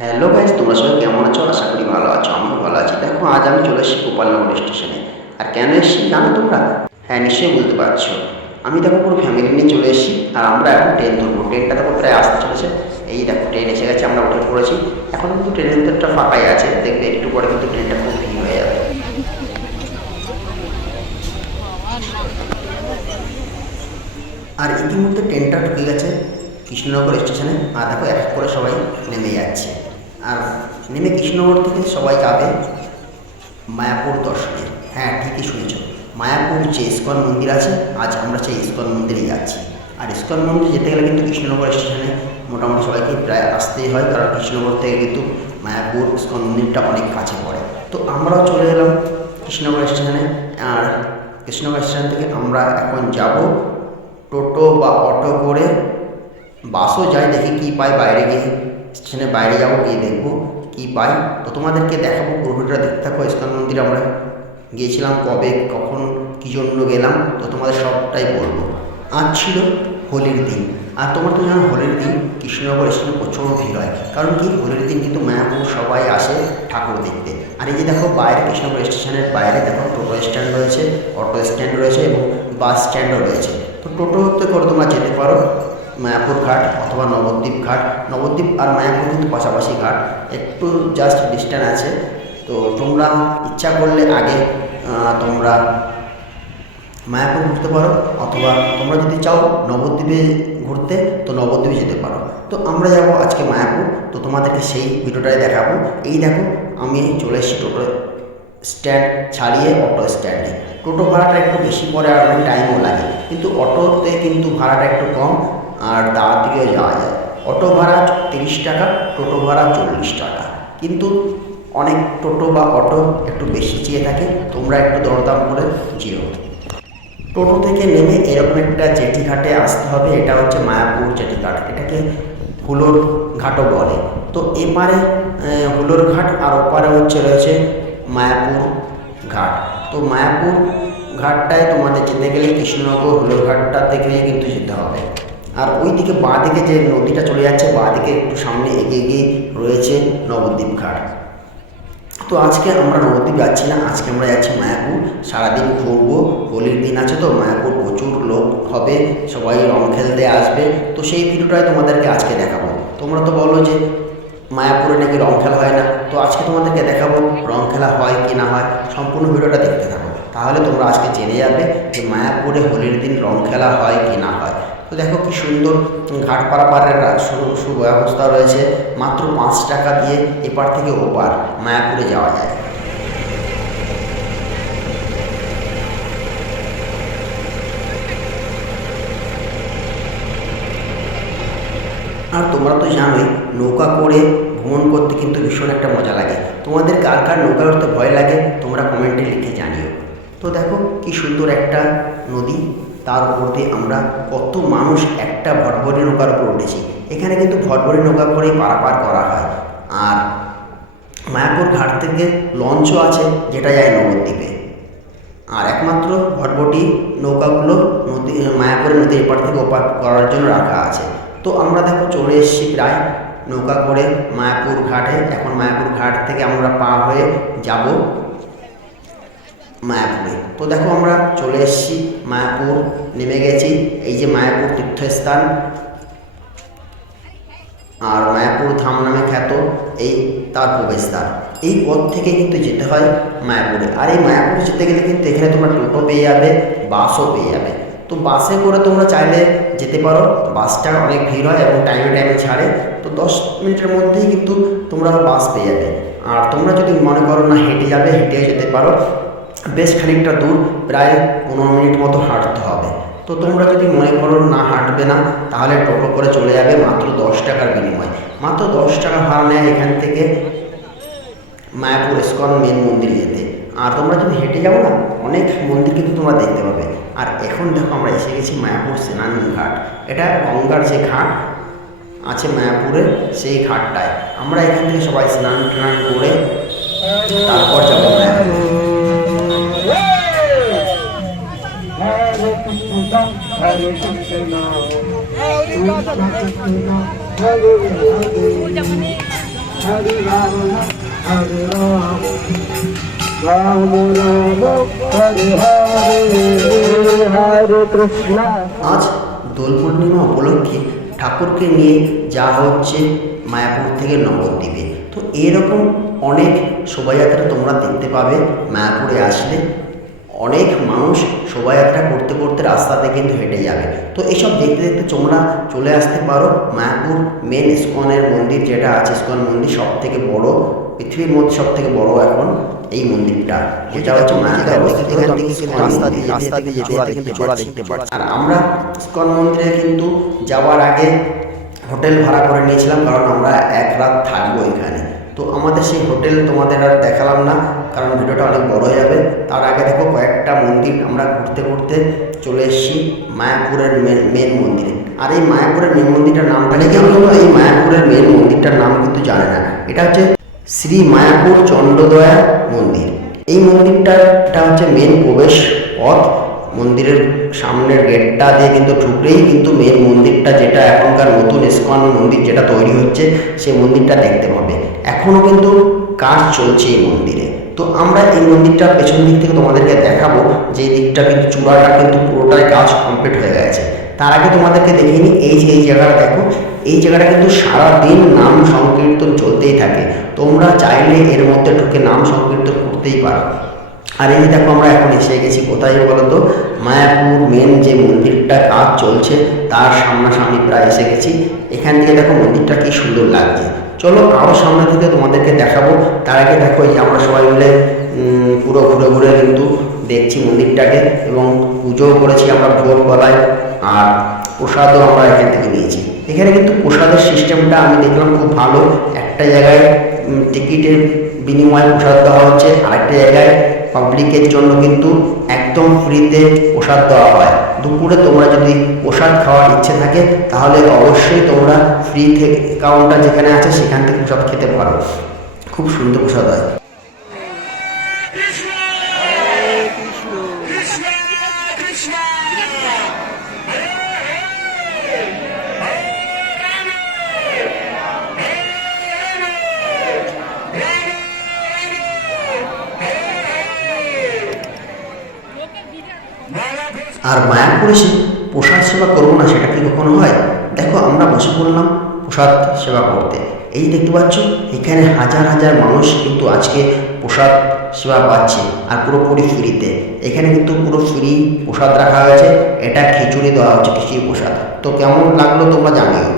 Hello guys, তোমরা সবাই কেমন আছো? আশা করি ভালো আছো। আমিও ভালো আছি। দেখো, আজ আমি চলে এসেছি গোপালনগর স্টেশনে। আর কেন এসেছি জানো তোমরা? হ্যাঁ, নিশ্চয়ই বুঝতে পারছো। আমি দেখো পুরো ফ্যামিলি নিয়ে চলে এসেছি। আর আমরা এখন ট্রেন ধরবো। ট্রেনটা দেখো প্রায় আসতে চলেছে। এই দেখো ট্রেন এসে গেছে, আমরা উঠে পড়েছি। এখন কিন্তু ট্রেনের ভিতরটা ফাঁকাই আছে, দেখবে একটু পরে কিন্তু ট্রেনটা খুব ভিড় হয়ে যাবে। আর ইতিমধ্যে ট্রেনটা ঢুকে গেছে কৃষ্ণনগর স্টেশনে। আর দেখো এক এক করে সবাই নেমে যাচ্ছে। আর নেমে কৃষ্ণনগর থেকে সবাই যাবে মায়াপুর দর্শনে। হ্যাঁ, ঠিকই শুনেছ। মায়াপুর যে ইস্কন মন্দির আছে, আজ আমরা সেই ইস্কন মন্দিরে যাচ্ছি। আর ইস্কন মন্দির যেতে গেলে কিন্তু কৃষ্ণনগর স্টেশনে মোটামুটি সবাইকে প্রায় আসতেই হয়, কারণ কৃষ্ণনগর থেকে কিন্তু মায়াপুর ইস্কন মন্দিরটা অনেক কাছে পড়ে। তো আমরাও চলে এলাম কৃষ্ণনগর স্টেশনে। আর কৃষ্ণনগর স্টেশন থেকে আমরা এখন যাব টোটো বা অটো করে, বাসও যাই, দেখি কি পাই বাইরে গিয়ে। স্টেশনের বাইরে যাবো, গিয়ে দেখবো কি পাই। তো তোমাদেরকে দেখাবো, পুরো ভিডিওটা দেখতে থাকো। ইস্কন মন্দিরে আমরা গিয়েছিলাম কবে, কখন, কী জন্য গেলাম, তো তোমাদের সবটাই বলবো। আজ ছিল হোলির দিন। আর তোমরা তো জানো হোলির দিন কৃষ্ণনগর স্টেশনে প্রচুর ভিড় হয়। কারণ কি, হোলির দিন কিন্তু মায়াপুর সবাই আসে ঠাকুর দেখতে। আর এই যে দেখো বাইরে কৃষ্ণনগর স্টেশনের বাইরে দেখো টোটো স্ট্যান্ড রয়েছে, অটো স্ট্যান্ড রয়েছে এবং বাস স্ট্যান্ডও রয়েছে। তো টোটোতে করে তোমরা যেতে পারো মায়াপুর ঘাট অথবা নবদ্বীপ ঘাট। নবদ্বীপ আর মায়াপুর কিন্তু পাশাপাশি ঘাট, একটু জাস্ট ডিস্ট্যান্স আছে। তো তোমরা ইচ্ছা করলে আগে তোমরা মায়াপুর ঘুরতে পারো, অথবা তোমরা যদি চাও নবদ্বীপে ঘুরতে, তো নবদ্বীপে যেতে পারো। তো আমরা যাব আজকে মায়াপুর, তো তোমাদেরকে সেই ভিডিওটাই দেখাবো। এই দেখো আমি চলে এসেছি টোটো স্ট্যান্ড ছাড়িয়ে অটো স্ট্যান্ডে। টোটো ভাড়াটা একটু বেশি পড়ে আর অনেক টাইমও লাগে, কিন্তু অটোতে কিন্তু ভাড়াটা একটু কম আর তাড়াতাড়িও যাওয়া যায়। অটো ভাড়া 30 টাকা, টোটো ভাড়া 40 টাকা। কিন্তু অনেক টোটো বা অটো একটু বেশি চেয়ে থাকে, তোমরা একটু দরদাম করে যেও। টোটো থেকে নেমে এরকম একটা জেটিঘাটে আসতে হবে। এটা হচ্ছে মায়াপুর জেটিঘাট, এটাকে হুলোর ঘাটও বলে। তো এপারে হুলোর ঘাট আর ওপারে রয়েছে মায়াপুর ঘাট। তো মায়াপুর ঘাটটায় তোমাদের যেতে গেলে কৃষ্ণনগর হুলোর ঘাটটা থেকে কিন্তু যেতে হবে। আর ওই দিকে বাঁ দিকে যে নদীটা চলে যাচ্ছে, বাঁ দিকে একটু সামনে এগিয়ে গিয়ে রয়েছে নবদ্বীপ ঘাট। তো আজকে আমরা নবদ্বীপ যাচ্ছি না, আজকে আমরা যাচ্ছি মায়াপুর। সারাদিন ঘুরবো, হোলির দিন আছে তো মায়াপুর প্রচুর লোক হবে, সবাই রং খেলতে আসবে। তো সেই ভিডিওটাই তোমাদেরকে আজকে দেখাবো। তোমরা তো বলো যে মায়াপুরে নাকি রং খেলা হয় না, তো আজকে তোমাদেরকে দেখাবো রং খেলা হয় কি না হয়। সম্পূর্ণ ভিডিওটা দেখতে থাকো, তাহলে তোমরা আজকে জেনে যাবে যে মায়াপুরে হোলির দিন রং খেলা হয় কি না হয়। তো দেখো কি সুন্দর ঘাট পারাপারের সুব্যবস্থা রয়েছে। মাত্র 5 টাকা দিয়ে এপার থেকে ওপার মায়াপুরে যাওয়া যায়। আর তোমরা তো জানোই নৌকা করে ভ্রমণ করতে কিন্তু ভীষণ একটা মজা লাগে। তোমাদের কার কার নৌকা উঠতে ভয় লাগে তোমরা কমেন্টে লিখে জানিও। তো দেখো কি সুন্দর একটা নদী, তার উপর দিয়ে আমরা কত মানুষ একটা ভটভটি নৌকার উপর উঠেছি। এখানে কিন্তু ভটভটি নৌকা করেই পারাপার করা হয়। আর মায়াপুর ঘাট থেকে লঞ্চও আছে যেটা যায় নবদ্বীপে। আর একমাত্র ভটভটি নৌকাগুলো নদী মায়াপুরের নদীর এপার থেকে ওপার করার জন্য রাখা আছে। তো আমরা দেখো চলে এসেছি প্রায় নৌকা করে মায়াপুর ঘাটে। এখন মায়াপুর ঘাট থেকে আমরা পার হয়ে যাব মায়াপুরে। তো দেখো আমরা চলে এসেছি মায়াপুর, নেমে গেছি। এই যে মায়াপুর তীর্থস্থান আর মায়াপুর ধাম নামে খ্যাত এই তার প্রবেশদ্বার। এই পথ থেকে কিন্তু যেতে হয় মায়াপুরে। আর এই মায়াপুরে যেতে গেলে কিন্তু এখানে তোমরা টোটো পেয়ে যাবে, বাসও পেয়ে যাবে। তো বাসে করে তোমরা চাইলে যেতে পারো, বাসটা অনেক ভিড় হয় এবং টাইমে টাইমে ছাড়ে। তো 10 মিনিটের মধ্যেই কিন্তু তোমরা বাস পেয়ে যাবে। আর তোমরা যদি মনে করো না হেঁটে যাবে, হেঁটেও যেতে পারো। বেশ খানিকটা দূর, প্রায় 15 মিনিট মতো হাঁটতে হবে। তো তোমরা যদি মনে করো না হাঁটবে না, তাহলে টোটো করে চলে যাবে মাত্র 10 টাকার বিনিময়। মাত্র 10 টাকা ভাড়া নেয় এখান থেকে মায়াপুর ইস্কন মেন মন্দিরে যেতে। আর তোমরা যদি হেঁটে যাও না, অনেক মন্দির কিন্তু তোমরা দেখতে পাবে। আর এখন দেখো আমরা এসে গেছি মায়াপুর স্নান ঘাট। এটা গঙ্গার যে ঘাট আছে মায়াপুরে, সেই ঘাটটায় আমরা এখান থেকে সবাই স্নান টান করে তারপর যাবো Mayapur. Hare Krishna, Krishna Krishna, Hare Hare. Hare Rama, Hare Rama, Rama Rama, Hare Hare, Hare Krishna. আজ দোল পূর্ণিমা উপলক্ষে ঠাকুরকে নিয়ে যাওয়া হচ্ছে মায়াপুর থেকে নবদ্বীপে। তো এরকম অনেক শোভাযাত্রা তোমরা দেখতে পাবে মায়াপুরে আসলে। অনেক মানুষ শোভাযাত্রা করতে করতে রাস্তাতে কিন্তু হেঁটে যাবে। তো এসব দেখতে দেখতে তোমরা চলে আসতে পারো মায়াপুর মেন ইস্কনের মন্দির, যেটা আছে ইস্কন মন্দির, সব থেকে বড়, পৃথিবীর মধ্যে সব থেকে বড় এখন এই মন্দিরটা, যেটা হচ্ছে মায়াপুর। রাস্তা দিয়ে যেতে তোমরা দেখতে পাচ্ছ। আর আমরা ইস্কন মন্দিরে কিন্তু যাওয়ার আগে হোটেল ভাড়া করে নিয়েছিলাম, কারণ আমরা এক রাত থাকবো এখানে। তো আমাদের সেই হোটেল তোমাদের আর দেখালাম না, কারণ ভিডিওটা অনেক বড় হয়ে যাবে। তার আগে দেখো কয়েকটা মন্দির আমরা ঘুরতে ঘুরতে চলে এসেছি মায়াপুরের মেন মন্দিরে। আর এই মায়াপুরের মেন মন্দিরটার নামটা নিয়ে কেউ এই মায়াপুরের মেন মন্দিরটার নাম কিন্তু জানে না। এটা হচ্ছে শ্রী মায়াপুর চন্দ্রদয়া মন্দির। এই মন্দিরটা হচ্ছে মেন প্রবেশ পথ। মন্দিরের সামনের গেটটা দিয়ে কিন্তু ঢুকলেই কিন্তু মেন মন্দিরটা, যেটা এখনকার নতুন ইস্কন মন্দির যেটা তৈরি হচ্ছে, সেই মন্দিরটা দেখতে পাবে। এখনও কিন্তু কাজ চলছে এই মন্দিরে। তো আমরা এই মন্দিরটার পেছন দিক থেকে তোমাদেরকে দেখাবো, যে দিকটা কিন্তু চূড়াটা কিন্তু পুরোটাই কাজ কমপ্লিট হয়ে গেছে। তার আগে তোমাদেরকে দেখিয়ে নিই, এই যে এই জায়গাটা দেখো, এই জায়গাটা কিন্তু সারাদিন নাম সংকীর্তন চলতেই থাকে। তোমরা চাইলে এর মধ্যে ঢুকে নাম সংকীর্তন করতেই পারো। আর এই দেখো আমরা এখন এসে গেছি কোথায় বলতো, মায়াপুর মেন যে মন্দিরটা কাজ চলছে তার সামনাসামনি প্রায় এসে গেছি। এখান থেকে দেখো মন্দিরটা কি সুন্দর লাগছে। চলো আরও সামনে থেকে তোমাদেরকে দেখাবো। তার আগে দেখো এই আমরা সবাই মিলে পুরো ঘুরে ঘুরে কিন্তু দেখছি মন্দিরটাকে, এবং পুজোও করেছি আমরা ভোরবেলায়। আর প্রসাদও আমরা এখান থেকে নিয়েছি। এখানে কিন্তু প্রসাদের সিস্টেমটা আমি দেখলাম খুব ভালো। একটা জায়গায় টিকিটের বিনিময়ে প্রসাদ দেওয়া হচ্ছে, আরেকটা জায়গায় পাবলিকের জন্য কিন্তু একদম ফ্রিতে প্রসাদ দেওয়া হয়। দুপুরে তোমরা যদি প্রসাদ খাওয়ার ইচ্ছে থাকে তাহলে অবশ্যই তোমরা ফ্রি থেকে কাউন্টার যেখানে আছে সেখান থেকে প্রসাদ খেতে পারো। খুব সুন্দর প্রসাদ হয়। আর মায়াপুর এসে প্রসাদ সেবা করবো না, সেটা কি কখনো হয়? দেখো আমরা বসে পড়লাম প্রসাদ সেবা করতে। এই দেখতে পাচ্ছ এখানে হাজার হাজার মানুষ কিন্তু আজকে প্রসাদ সেবা পাচ্ছে, আর পুরোপুরি ফ্রিতে। এখানে কিন্তু পুরো ফ্রি প্রসাদ রাখা হয়েছে। এটা খিচুড়ি দেওয়া হচ্ছে, খিচুড়ি প্রসাদ। তো কেমন লাগলো তোমরা জানিও।